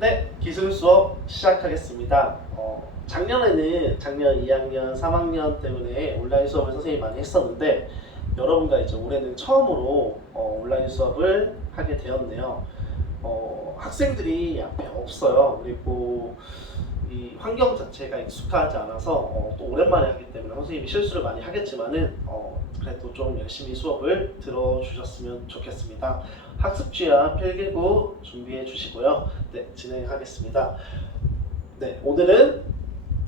네, 기술 수업 시작하겠습니다. 작년 2학년, 3학년 때문에 온라인 수업을 선생님이 많이 했었는데 여러분과 이제 올해는 처음으로 온라인 수업을 하게 되었네요. 학생들이 앞에 없어요. 그리고 이 환경 자체가 익숙하지 않아서 또 오랜만에 하기 때문에 선생님이 실수를 많이 하겠지만은 그래도 좀 열심히 수업을 들어주셨으면 좋겠습니다. 학습지와 필기구 준비해 주시고요. 네, 진행하겠습니다. 네, 오늘은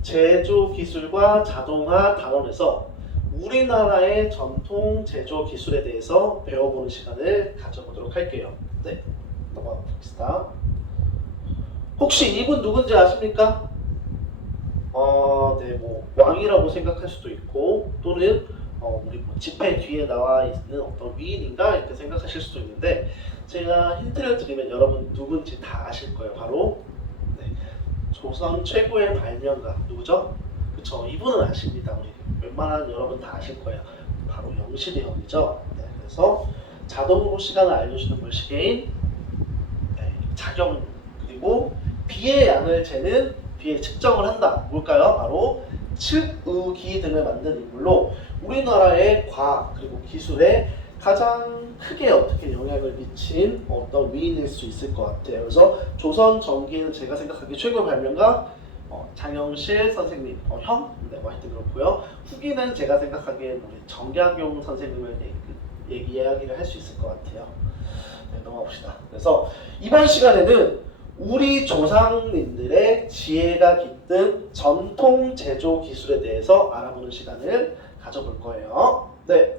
제조기술과 자동화 단원에서 우리나라의 전통 제조 기술에 대해서 배워보는 시간을 가져보도록 할게요. 네, 넘어가 봅시다. 혹시 이분 누군지 아십니까? 네, 뭐 왕이라고 생각할 수도 있고 또는 우리 뭐 지폐 뒤에 나와 있는 어떤 위인인가 이렇게 생각하실 수도 있는데 제가 힌트를 드리면 여러분 누군지 다 아실 거예요. 바로 네, 조선 최고의 발명가 누구죠? 그쵸? 이분은 아십니다. 우리 웬만한 여러분 다 아실 거예요. 바로 영실이형이죠. 네, 그래서 자동으로 시간을 알려주는 물시계인 네, 자경 그리고 비의 양을 재는 비의 측정을 한다. 뭘까요? 바로 측우기 등을 만든 인물로 우리나라의 과학 그리고 기술에 가장 크게 어떻게 영향을 미친 어떤 위인일 수 있을 것 같아요. 그래서 조선 전기는 제가 생각하기에 최고의 발명가 장영실 선생님, 형? 네, 뭐 하여튼 그렇고요. 후기는 제가 생각하기에 우리 정약용 선생님을 이야기를 할 수 있을 것 같아요. 네, 넘어가 봅시다. 그래서 이번 시간에는 우리 조상님들의 지혜가 깃든 전통 제조 기술에 대해서 알아보는 시간을 가져볼 거예요. 네,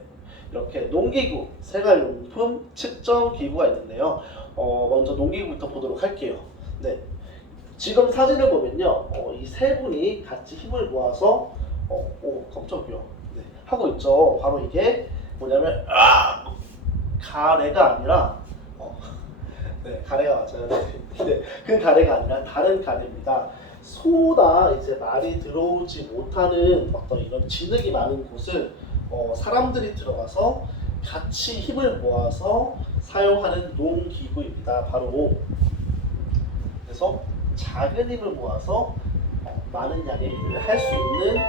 이렇게 농기구, 생활용품, 측정기구가 있는데요. 먼저 농기구부터 보도록 할게요. 네, 지금 사진을 보면요, 이 세 분이 같이 힘을 모아서 깜짝이야. 네, 하고 있죠. 바로 이게 뭐냐면 가래가 아니라 네, 가래가 맞아요. 네, 그 가래가 아니라 다른 가래입니다. 소나 이제 말이 들어오지 못하는 어떤 이런 진흙이 많은 곳을 사람들이 들어가서 같이 힘을 모아서 사용하는 농기구입니다. 바로 그래서 작은 힘을 모아서 많은 양의 일을 할 수 있는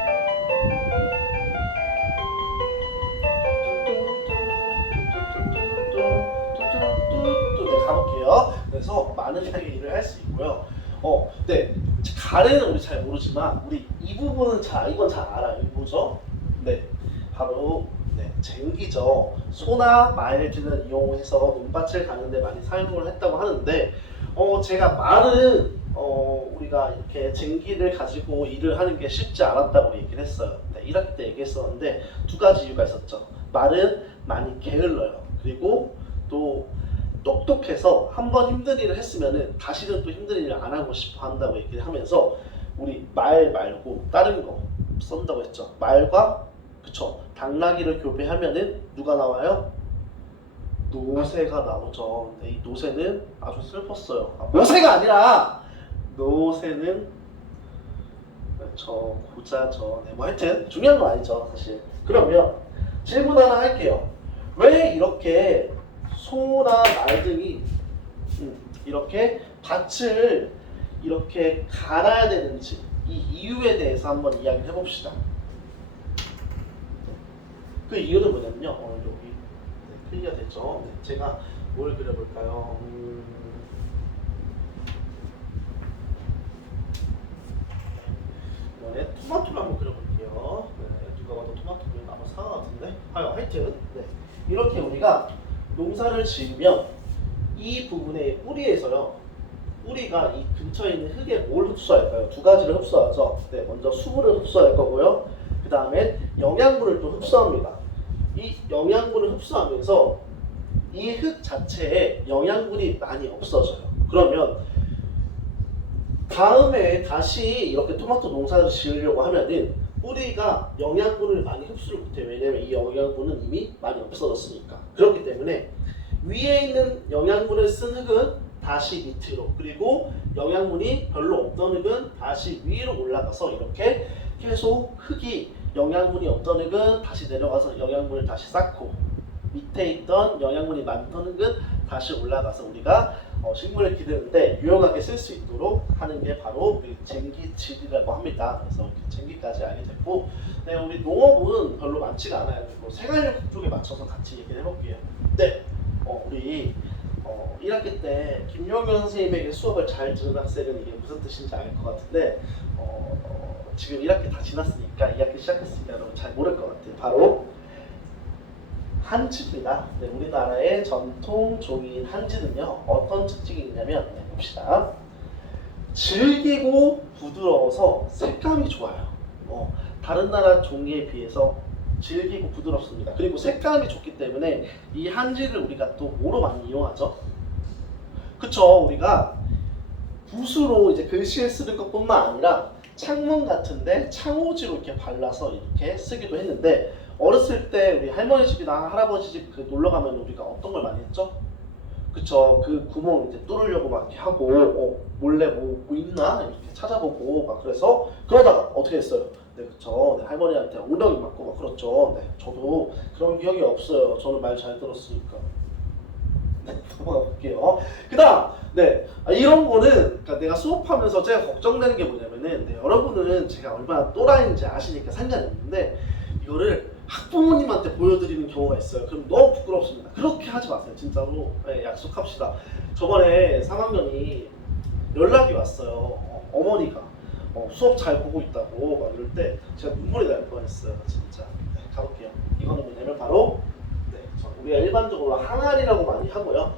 가볼게요. 그래서 많은 양의 일을 할 수 있고요. 네, 가래는 우리 잘 모르지만 우리 이 부분은 이건 잘 알아요. 이거 뭐죠? 네, 바로 네, 쟁기죠. 소나 말들을 이용해서 눈밭을 가는데 많이 사용을 했다고 하는데 제가 말은 우리가 이렇게 쟁기를 가지고 일을 하는 게 쉽지 않았다고 얘기를 했어요. 네, 1학기 때 얘기했었는데 두 가지 이유가 있었죠. 말은 많이 게을러요. 그리고 또 똑똑해서 한번 힘든 일을 했으면은 다시는 또 힘든 일을 안 하고 싶어 한다고 얘기를 하면서 우리 말 말고 다른 거 쓴다고 했죠. 말과 그쵸 당나귀를 교배하면은 누가 나와요? 노새가 나오죠. 근데 이 노새는 아주 슬펐어요. 모새가 아니라 노새는 저 고자죠. 네, 뭐 하여튼 중요한 건 아니죠 사실. 그러면 질문 하나 할게요. 왜 이렇게 소나 말 등이 이렇게 밭을 이렇게 갈아야 되는지 이 이유에 대해서 한번 이야기를 해봅시다. 그 이유는 뭐냐면요. 여기 네, 클리어 됐죠. 네, 제가 뭘 그려볼까요? 이번에 토마토를 한번 그려볼게요. 네, 누가 봐도 토마토는 아마 사과 같은데. 하여튼 네, 이렇게 우리가 농사를 지으면 이 부분의 뿌리에서요. 뿌리가 이 근처에 있는 흙에 뭘 흡수할까요? 두 가지를 흡수하죠. 네, 먼저 수분을 흡수할 거고요. 그 다음에 영양분을 또 흡수합니다. 이 영양분을 흡수하면서 이 흙 자체에 영양분이 많이 없어져요. 그러면 다음에 다시 이렇게 토마토 농사를 지으려고 하면은 뿌리가 영양분을 많이 흡수를 못해요. 왜냐면 이 영양분은 이미 많이 없어졌으니까. 그렇기 때문에 위에 있는 영양분을 쓴 흙은 다시 밑으로, 그리고 영양분이 별로 없던 흙은 다시 위로 올라가서 이렇게 계속 흙이 영양분이 없던 흙은 다시 내려가서 영양분을 다시 쌓고 밑에 있던 영양분이 많던 흙은 다시 올라가서 우리가 식물을 기르는데 유용하게 쓸 수 있도록 하는 게 바로 우리 쟁기질이라고 합니다. 그래서 이렇게 쟁기까지 알게 됐고, 네, 우리 농업은 별로 많지가 않아요. 그리고 생활력 쪽에 맞춰서 같이 얘기를 해볼게요. 네, 우리 1학기 때 김용현 선생님에게 수업을 잘 들은 학생은 이게 무슨 뜻인지 알 것 같은데 지금 1학기 다 지났으니까 2학기 시작했으니까 여러분 잘 모를 것 같아요. 바로 한지입니다. 네, 우리나라의 전통 종이인 한지는요 어떤 특징이 있냐면 봅시다. 질기고 부드러워서 색감이 좋아요. 다른 나라 종이에 비해서 질기고 부드럽습니다. 그리고 색감이 좋기 때문에 이 한지를 우리가 또 뭐로 많이 이용하죠? 그쵸? 우리가 붓으로 이제 글씨를 쓰는 것뿐만 아니라 창문 같은데 창호지로 이렇게 발라서 이렇게 쓰기도 했는데, 어렸을 때 우리 할머니 집이나 할아버지 집 놀러 가면 우리가 어떤 걸 많이 했죠? 그쵸? 그 구멍 이제 뚫으려고 막 이렇게 하고 몰래 뭐 있나 이렇게 찾아보고 막, 그래서 그러다가 어떻게 했어요? 네, 그쵸? 네, 할머니한테 엉덩이 맞고 막 그렇죠. 네, 저도 그런 기억이 없어요. 저는 말 잘 들었으니까. 네, 넘어가 볼게요. 그다음, 네, 이런 거는 그러니까 내가 수업하면서 제가 걱정되는 게 뭐냐면은, 네, 여러분은 제가 얼마나 또라이인지 아시니까 상관이 없는데 이거를 학부모님한테 보여드리는 경우가 있어요. 그럼 너무 부끄럽습니다. 그렇게 하지 마세요. 진짜로. 네, 약속합시다. 저번에 3학년이 연락이 왔어요. 어머니가 수업 잘 보고 있다고 막 이럴 때 제가 눈물이 날 뻔했어요. 진짜. 네, 가볼게요. 이거는 뭐냐면 바로 우리가 일반적으로 항아리라고 많이 하고요.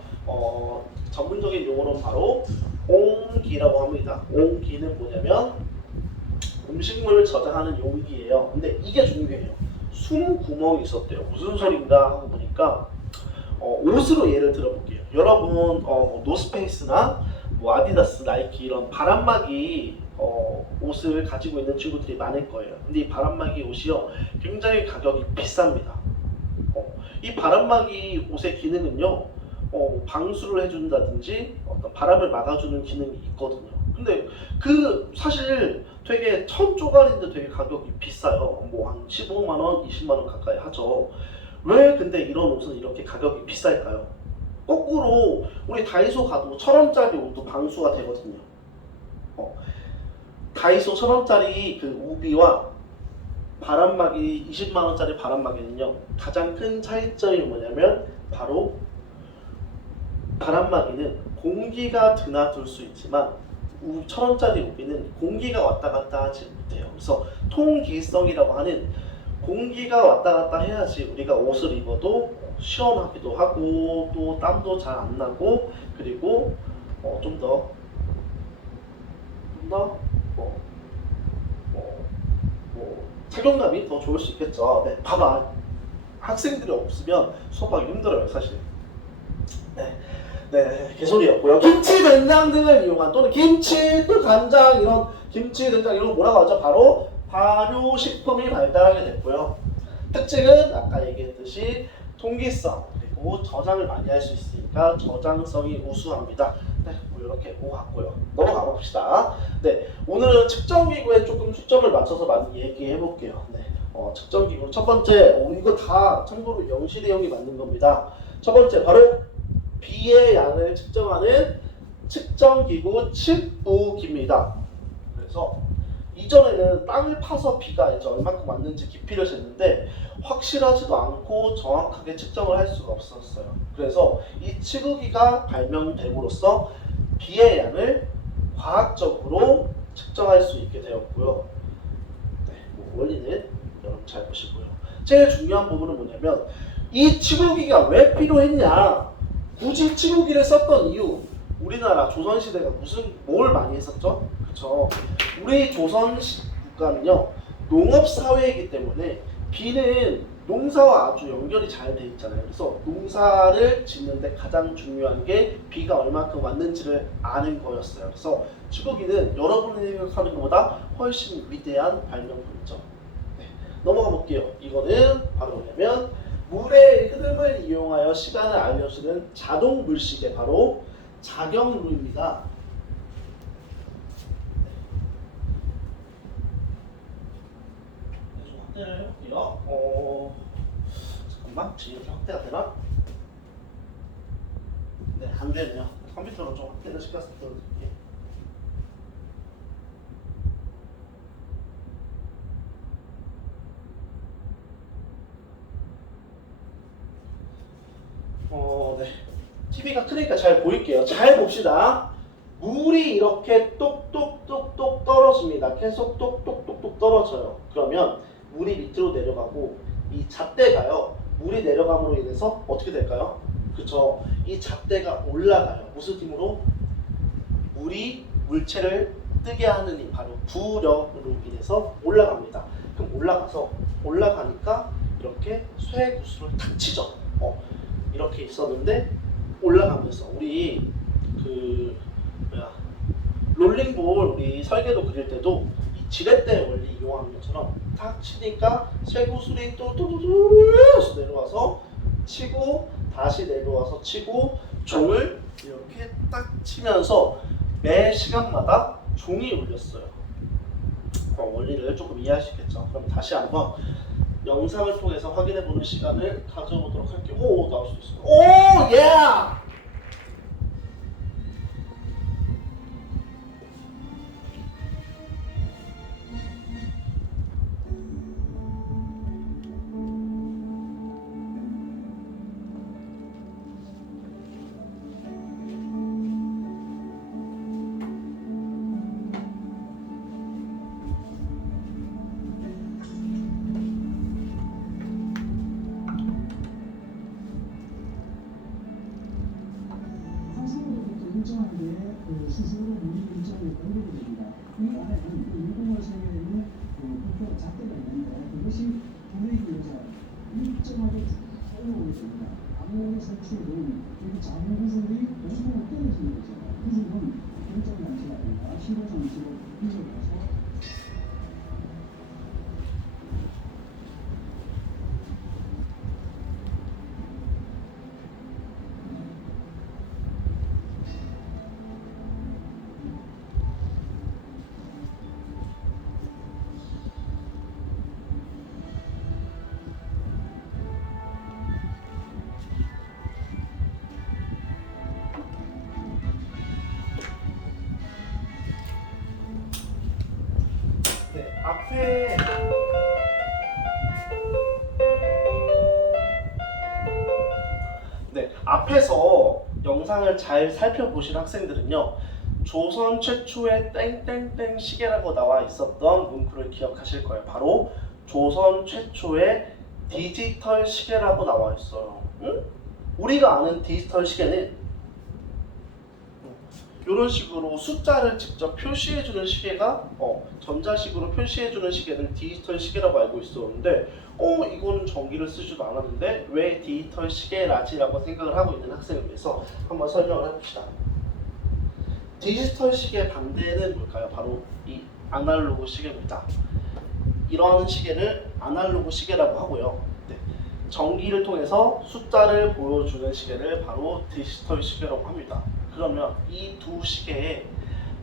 전문적인 용어는 바로 옹기라고 합니다. 옹기는 뭐냐면 음식물을 저장하는 용기예요. 근데 이게 중요해요. 숨 구멍이 있었대요. 무슨 소린가 하고 보니까 옷으로 예를 들어볼게요. 여러분 노스페이스나 뭐 아디다스, 나이키 이런 바람막이 옷을 가지고 있는 친구들이 많을 거예요. 근데 이 바람막이 옷이요 굉장히 가격이 비쌉니다. 이 바람막이 옷의 기능은요 방수를 해준다든지 어떤 바람을 막아주는 기능이 있거든요. 근데 그 사실 되게 천 쪼가리인데 되게 가격이 비싸요. 뭐 한 15만원, 20만원 가까이 하죠. 왜 근데 이런 옷은 이렇게 가격이 비쌀까요? 거꾸로 우리 다이소 가도 1,000원짜리 옷도 방수가 되거든요. 다이소 1,000원짜리 그 우비와 바람막이 20만원짜리 바람막이는요 가장 큰 차이점이 뭐냐면 바로 바람막이는 공기가 드나들 수 있지만 1,000원짜리 우비는 공기가 왔다 갔다 하지 못해요. 그래서 통기성이라고 하는 공기가 왔다 갔다 해야지 우리가 옷을 입어도 시원하기도 하고 또 땀도 잘 안 나고, 그리고 좀 더 착용감이 더 좋을 수 있겠죠. 네, 봐봐. 학생들이 없으면 수업하기 힘들어요, 사실. 네, 개소리였고요. 김치, 된장 등을 이용한, 또는 김치, 또 간장, 이런 김치, 된장 이런 거 뭐라고 하죠? 바로 발효식품이 발달하게 됐고요. 특징은 아까 얘기했듯이 통기성, 그리고 저장을 많이 할 수 있으니까 저장성이 우수합니다. 네, 뭐 이렇게 보고 갔고요. 넘어가 봅시다. 네, 오늘은 측정기구에 조금 초점을 맞춰서 많이 얘기해 볼게요. 네, 측정기구 첫 번째, 이거 다 참고로 명시대용이 맞는 겁니다. 첫 번째 바로 비의 양을 측정하는 측정기구 측우기입니다. 그래서 이전에는 땅을 파서 비가 이제 얼마큼 왔는지 깊이를 쟀는데 확실하지도 않고 정확하게 측정을 할 수가 없었어요. 그래서 이 측우기가 발명됨으로써 비의 양을 과학적으로 측정할 수 있게 되었고요. 네, 뭐 원리는 여러분 잘 보시고요. 제일 중요한 부분은 뭐냐면 이 측우기가 왜 필요했냐, 굳이 측우기를 썼던 이유, 우리나라 조선시대가 뭘 많이 했었죠? 그쵸? 우리 조선 국가는요 농업사회이기 때문에 비는 농사와 아주 연결이 잘 돼 있잖아요. 그래서 농사를 짓는데 가장 중요한 게 비가 얼마큼 왔는지를 아는 거였어요. 그래서 측우기는 여러분이 생각하는 것보다 훨씬 위대한 발명품이죠. 네, 넘어가 볼게요. 이거는 바로 뭐냐면 물의 흐름을 이용하여 시간을 알려주는 자동 물시계, 바로 자경루입니다. 좀 확대를 해볼게요. 잠깐만, 지금 이렇게 확대가 되나? 네, 안 되네요. 컴퓨터로 좀 확대를 시켜서 들어드릴게요. 네. TV가 크니까 잘 보일게요. 잘 봅시다. 물이 이렇게 똑똑똑똑 떨어집니다. 계속 똑똑똑똑 떨어져요. 그러면 물이 밑으로 내려가고 이 잣대가요. 물이 내려감으로 인해서 어떻게 될까요? 그쵸? 이 잣대가 올라가요. 무슨 힘으로? 물이 물체를 뜨게 하는 힘, 바로 부력으로 인해서 올라갑니다. 그럼 올라가니까 이렇게 쇠구슬을 탁 치죠. 이렇게 있었는데 올라가면서 우리 롤링볼 우리 설계도 그릴 때도 이 지렛대 원리 이용하는 것처럼 탁 치니까 쇠구슬이 또또또또 내려와서 치고 다시 내려와서 치고 종을 이렇게 딱 치면서 매 시간마다 종이 울렸어요. 원리를 조금 이해하시겠죠? 그럼 다시 한번 영상을 통해서 확인해보는 시간을 가져보도록 할게요. 오, 나올 수 있어요. 오, 예! 일정한데 스스로 물리 일정을 공급이 됩니다. 이 안에는 인공화 세계에 있는 국경 잣대가 있는데 그것이 불에 의해서 일정하게 쭉 올라오게 됩니다. 아무리 설치해도 이 작은 구슬이 공중으로 떨어지는 거죠. 구슬은 결정 장치라든가 신호 장치로 이용해서 앞에 앞에서 영상을 잘 살펴보신 학생들은요, 조선 최초의 땡땡땡 시계라고 나와 있었던 문구를 기억하실 거예요. 바로 조선 최초의 디지털 시계라고 나와 있어요. 응? 우리가 아는 디지털 시계는 이런 식으로 숫자를 직접 표시해주는 시계가 전자식으로 표시해주는 시계는 디지털 시계라고 알고 있었는데 이거는 전기를 쓰지도 않았는데 왜 디지털 시계라지? 라고 생각을 하고 있는 학생을 위해서 한번 설명을 해봅시다. 디지털 시계의 반대는 뭘까요? 바로 이 아날로그 시계입니다. 이러한 시계를 아날로그 시계라고 하고요. 전기를 통해서 숫자를 보여주는 시계를 바로 디지털 시계라고 합니다. 그러면 이 두 시계의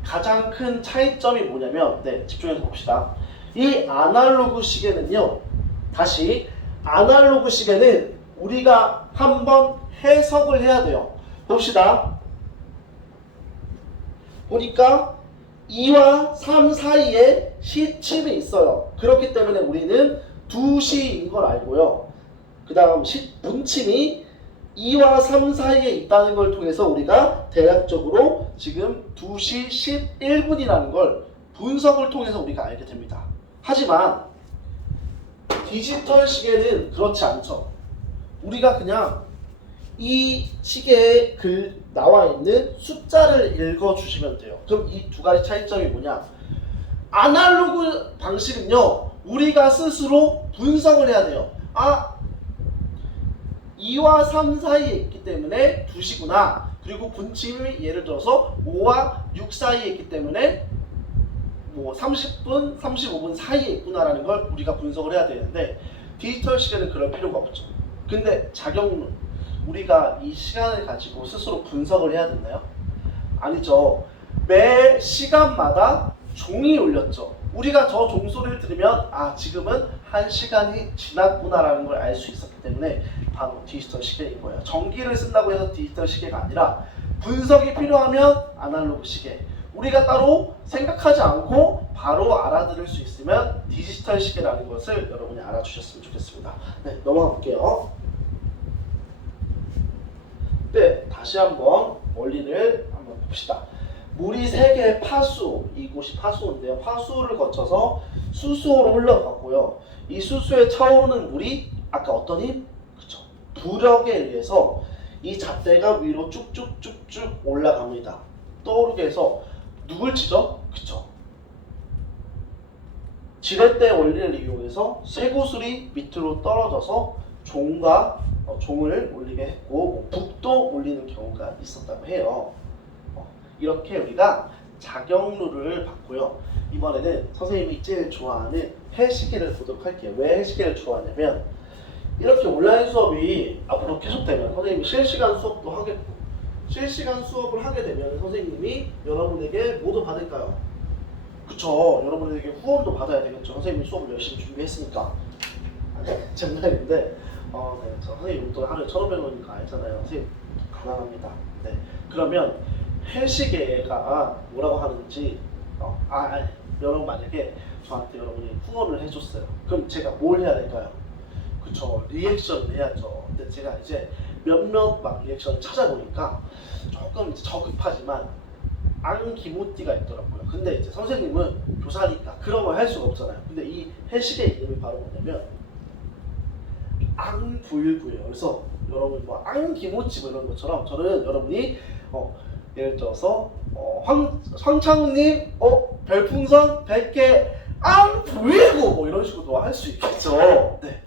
가장 큰 차이점이 뭐냐면, 집중해서 봅시다. 이 아날로그 시계는요, 다시 아날로그 시계는 우리가 한번 해석을 해야 돼요. 봅시다. 보니까 2와 3 사이에 시침이 있어요. 그렇기 때문에 우리는 2시인 걸 알고요. 그 다음 문침이 2와 3 사이에 있다는 걸 통해서 우리가 대략적으로 지금 2시 11분이라는 걸 분석을 통해서 우리가 알게 됩니다. 하지만 디지털 시계는 그렇지 않죠. 우리가 그냥 이 시계에 나와 있는 숫자를 읽어주시면 돼요. 그럼 이 두 가지 차이점이 뭐냐? 아날로그 방식은요, 우리가 스스로 분석을 해야 돼요. 2와 3 사이에 있기 때문에 2시구나. 그리고 분침이 예를 들어서 5와 6 사이에 있기 때문에 30분, 35분 사이에 있구나라는 걸 우리가 분석을 해야 되는데, 디지털 시계는 그럴 필요가 없죠. 근데 작용론, 우리가 이 시간을 가지고 스스로 분석을 해야 되나요? 아니죠. 매 시간마다 종이 울렸죠. 우리가 저 종소리를 들으면 지금은 1시간이 지났구나라는 걸 알 수 있었기 때문에 바로 디지털 시계인 거예요. 전기를 쓴다고 해서 디지털 시계가 아니라 분석이 필요하면 아날로그 시계, 우리가 따로 생각하지 않고 바로 알아들을 수 있으면 디지털 시계라는 것을 여러분이 알아주셨으면 좋겠습니다. 네, 넘어가 볼게요. 네, 다시 한번 원리를 한번 봅시다. 물이 세 개의 파수, 이곳이 파수인데요. 파수를 거쳐서 수소로 흘러가고요. 이 수소에 차오르는 물이 아까 어떤 힘? 그쵸. 부력에 의해서 이 잣대가 위로 쭉쭉쭉쭉 올라갑니다. 떠오르게 해서 누굴 치죠? 그쵸. 지렛대 원리를 이용해서 쇠구슬이 밑으로 떨어져서 종을 올리게 했고 뭐 북도 올리는 경우가 있었다고 해요. 이렇게 우리가 작용루를 봤고요. 이번에는 선생님이 제일 좋아하는 해시계를 보도록 할게요. 왜 해시계를 좋아하냐면 이렇게 온라인 수업이 앞으로 계속되면 선생님이 실시간 수업도 하겠고, 실시간 수업을 하게 되면 선생님이 여러분에게 뭐도 받을까요? 그쵸. 여러분에게 후원도 받아야 되겠죠. 선생님이 수업을 열심히 준비했으니까. 아니, 장난인데 네, 저 선생님 또 하루에 1,500원이니까 알잖아요. 선생님 가난합니다. 네. 그러면 해시계가 뭐라고 하는지 여러분 만약에 저한테 여러분이 후원을 해줬어요. 그럼 제가 뭘 해야 될까요? 그쵸. 리액션을 해야죠. 근데 제가 이제 몇몇 막 리액션을 찾아보니까 조금 이제 저급하지만 앙기모띠가 있더라고요. 근데 이제 선생님은 교사니까 그런 걸 할 수가 없잖아요. 근데 이 해시계 이름이 바로 뭐냐면 앙부일부예요. 그래서 여러분 뭐 앙기모찌 뭐 이런 것처럼 저는 여러분이 예를 들어서 황창우님 별풍선 100개 앙부일부 뭐 이런 식으로 할 수 있겠죠. 네.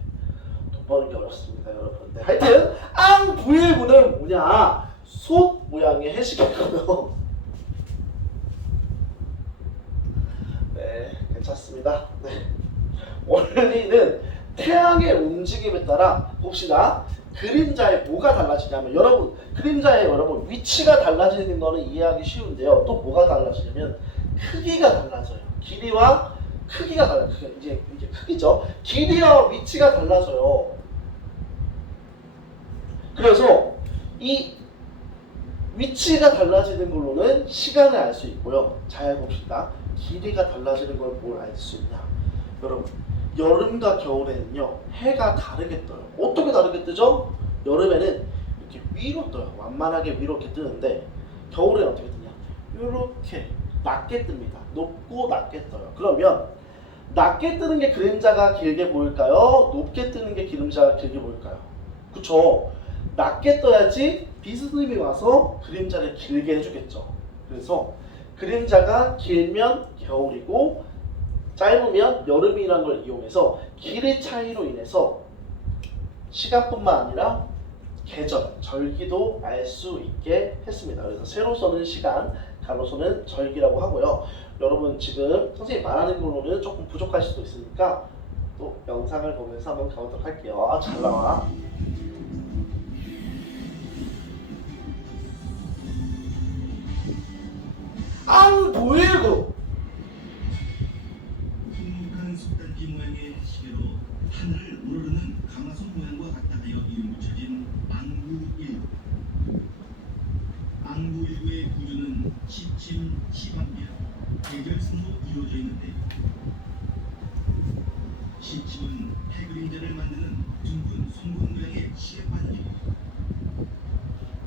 돈 버는 게 어렵습니다, 여러분. 네. 하여튼 앙부일부는 뭐냐? 솥 모양의 해시계고요. 네, 괜찮습니다. 네. 원리는 태양의 움직임에 따라 봅시다. 그림자에 뭐가 달라지냐면 여러분 그림자에 여러분 위치가 달라지는 거는 이해하기 쉬운데요. 또 뭐가 달라지냐면 크기가 달라져요. 길이와 크기가 달라요. 이제 크기죠. 길이와 위치가 달라져요. 그래서 이 위치가 달라지는 걸로는 시간을 알 수 있고요. 잘 봅시다. 길이가 달라지는 걸 뭘 알 수 있냐? 여러분 여름과 겨울에는요 해가 다르게 떠요. 어떻게 다르게 뜨죠? 여름에는 이렇게 위로 떠요. 완만하게 위로 이렇게 뜨는데 겨울에는 어떻게 뜨냐? 이렇게 낮게 뜹니다. 높고 낮게 떠요. 그러면 낮게 뜨는 게 그림자가 길게 보일까요? 높게 뜨는 게 그림자가 길게 보일까요? 그쵸? 낮게 떠야지 비스듬히 와서 그림자를 길게 해주겠죠. 그래서 그림자가 길면 겨울이고 짧으면 여름이라는 걸 이용해서 길이 차이로 인해서 시간뿐만 아니라 계절, 절기도 알 수 있게 했습니다. 그래서 세로서는 시간, 가로서는 절기라고 하고요. 여러분 지금 선생님이 말하는 걸로는 조금 부족할 수도 있으니까 또 영상을 보면서 한번 가보도록 할게요. 잘 나와. 앙보일구 흉묵한 숫달비 모양의 시계로 하늘을 우러르는 가마솥 모양과 같다 하여 이름 붙여진 앙부일구. 앙부일구의 구조는 시침, 시방면, 계절순으로 이루어져 있는데 시침은 해 그림자를 만드는 둥근 송곳 모양의 시계바늘이고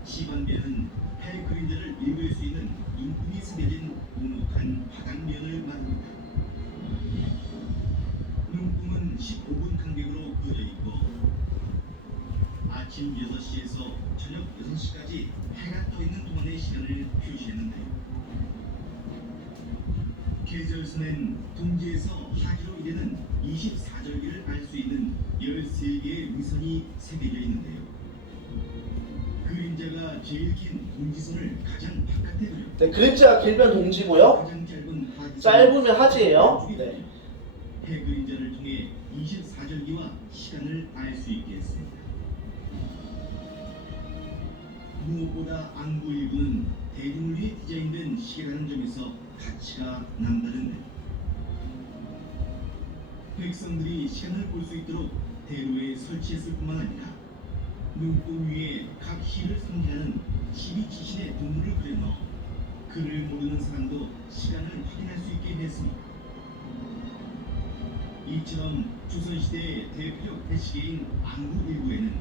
시방면은 해 그림자를 읽을 수 있는 인품이 스며진 오목한 바닥면을 말합니다. 눈금은 15분 간격으로 그어져 있고 아침 6시에서 저녁 6시까지 해가 떠 있는 동안의 시간을 표시했는데요. 계절선엔 동지에서 하지로 이르는 24절기를 알 수 있는 13개의 위선이 새겨져 있는데요. 그림자가 제일 긴 동지선을 가장 바깥에 그려 네, 그림자가 길면 동지고요. 가장 짧은 하지선 짧으면 하지예요. 네. 해 그림자를 통해 24절기와 시간을 알 수 있게 했습니다. 무엇보다 앙부일구는 대중을 위해 디자인된 시계라는 점에서 가치가 남다른데 백성들이 시간을 볼 수 있도록 대로에 설치했을 뿐만 아니라 눈금 위에 각 시를 상기하는 12지신의 동물을 그려넣어 글을 모르는 사람도 시간을 확인할 수 있게 했습니다. 이처럼 조선시대의 대표적 배시계인 안구일구에는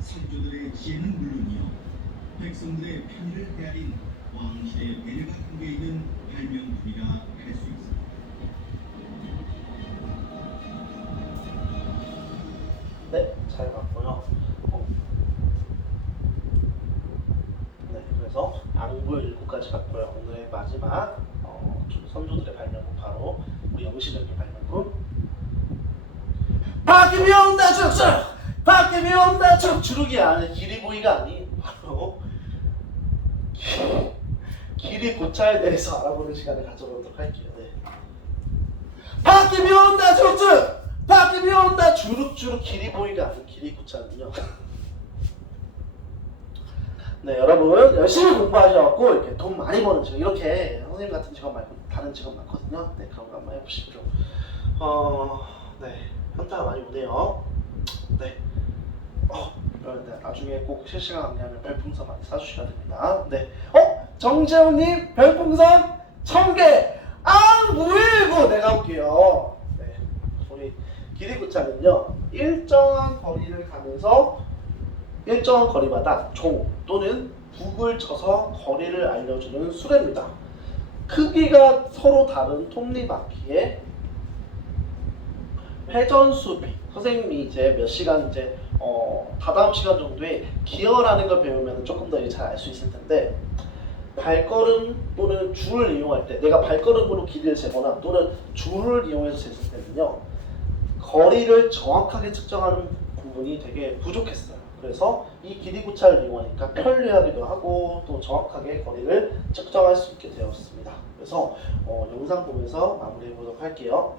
선조들의 지혜는 물론이요 백성들의 편의를 헤아린 왕실의 배려가 담겨 있는 발명품이라 할 수 있습니다. 네, 잘 봤고요. 네, 그래서 안구 일구까지 봤고요. 오늘의 마지막 선조들의 발명품 바로 우리 영신형의 발명품 바퀴비 온다 쭉쭉! 바퀴비 온다 쭉쭉이 아닌 길이 보이가 아닌 바로 길이 고차에 대해서 알아보는 시간을 가져보도록 할게요. 네. 바퀴비 온다 쭉쭉! 바퀴비 온다 주룩주룩 길이 보이가 아닌 길이 고차는요. 네, 여러분 열심히 공부하셔갖고 이렇게 돈 많이 버는 직업, 이렇게 선생님 같은 직업 말고 다른 직업 많거든요. 네, 그런 거 한번 해보십시오. 네, 현타가 많이 오네요. 네, 그런데 나중에 꼭 실시간 강의하면 별풍선 많이 쏴주셔야 됩니다. 네, 정재훈님 별풍선 1000개. 뭐일고 내가 올게요. 네, 우리 길이구차는요 일정한 거리를 가면서 일정한 거리마다 종 또는 북을 쳐서 거리를 알려주는 수레입니다. 크기가 서로 다른 톱니바퀴에 회전수비, 선생님이 이제 몇 시간 이제 다다음 시간 정도에 기어라는 걸 배우면 조금 더 잘 알 수 있을 텐데, 발걸음 또는 줄을 이용할 때 내가 발걸음으로 길이를 재거나 또는 줄을 이용해서 쟀을 때는요 거리를 정확하게 측정하는 부분이 되게 부족했어요. 그래서 이 길이구차를 이용하니까 편리하기도 하고 또 정확하게 거리를 측정할 수 있게 되었습니다. 그래서 영상 보면서 마무리해 보도록 할게요.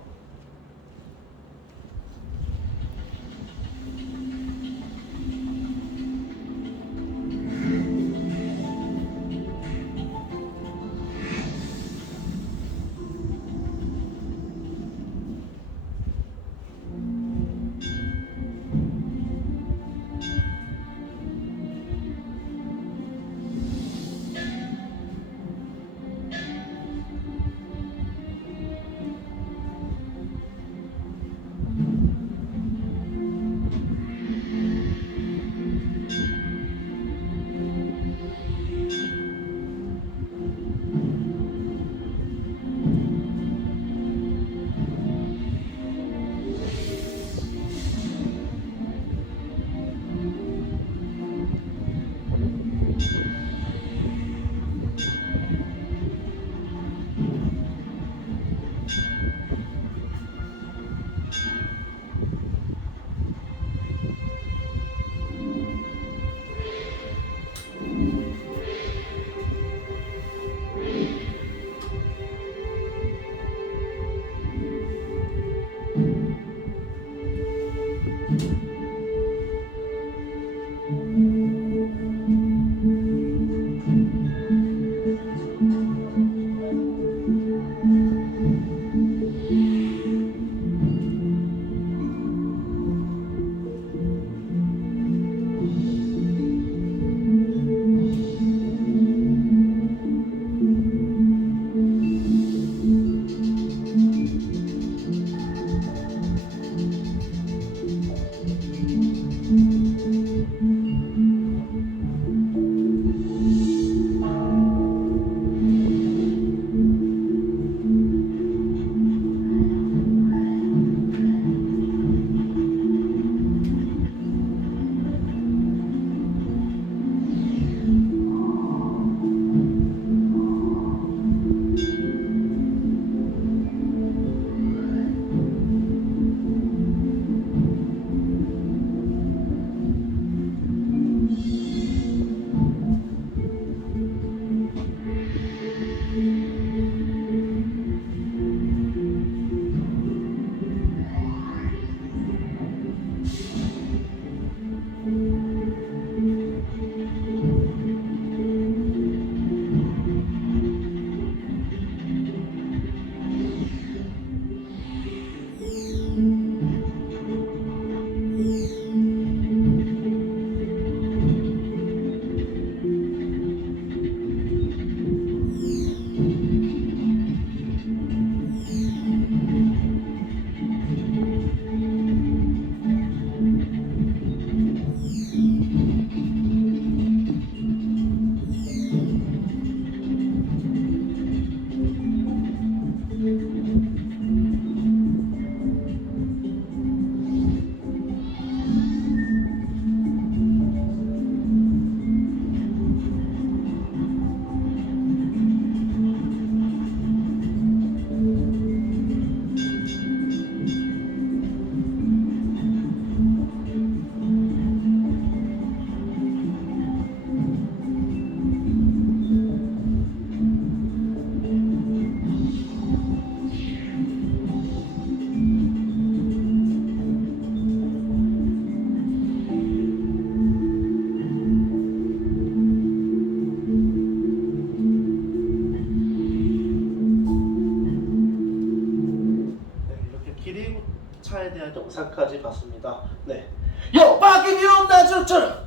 대한 영상까지 봤습니다. 네. 요 빠기기 온다 저쩌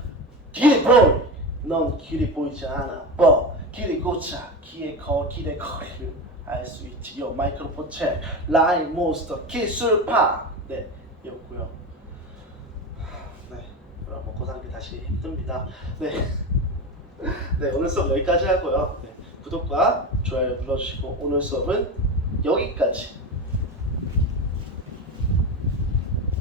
길이 보이 넌 길이 보이지 않아 길이 고차 길의 거리를 알 수 있지. 요 마이크로폰 책 라인 몬스터 기술파 네 이었고요. 네 그럼 먹고 사는 게 다시 힘듭니다. 네. 네 오늘 수업 여기까지 하고요. 네, 구독과 좋아요 눌러주시고 오늘 수업은 여기까지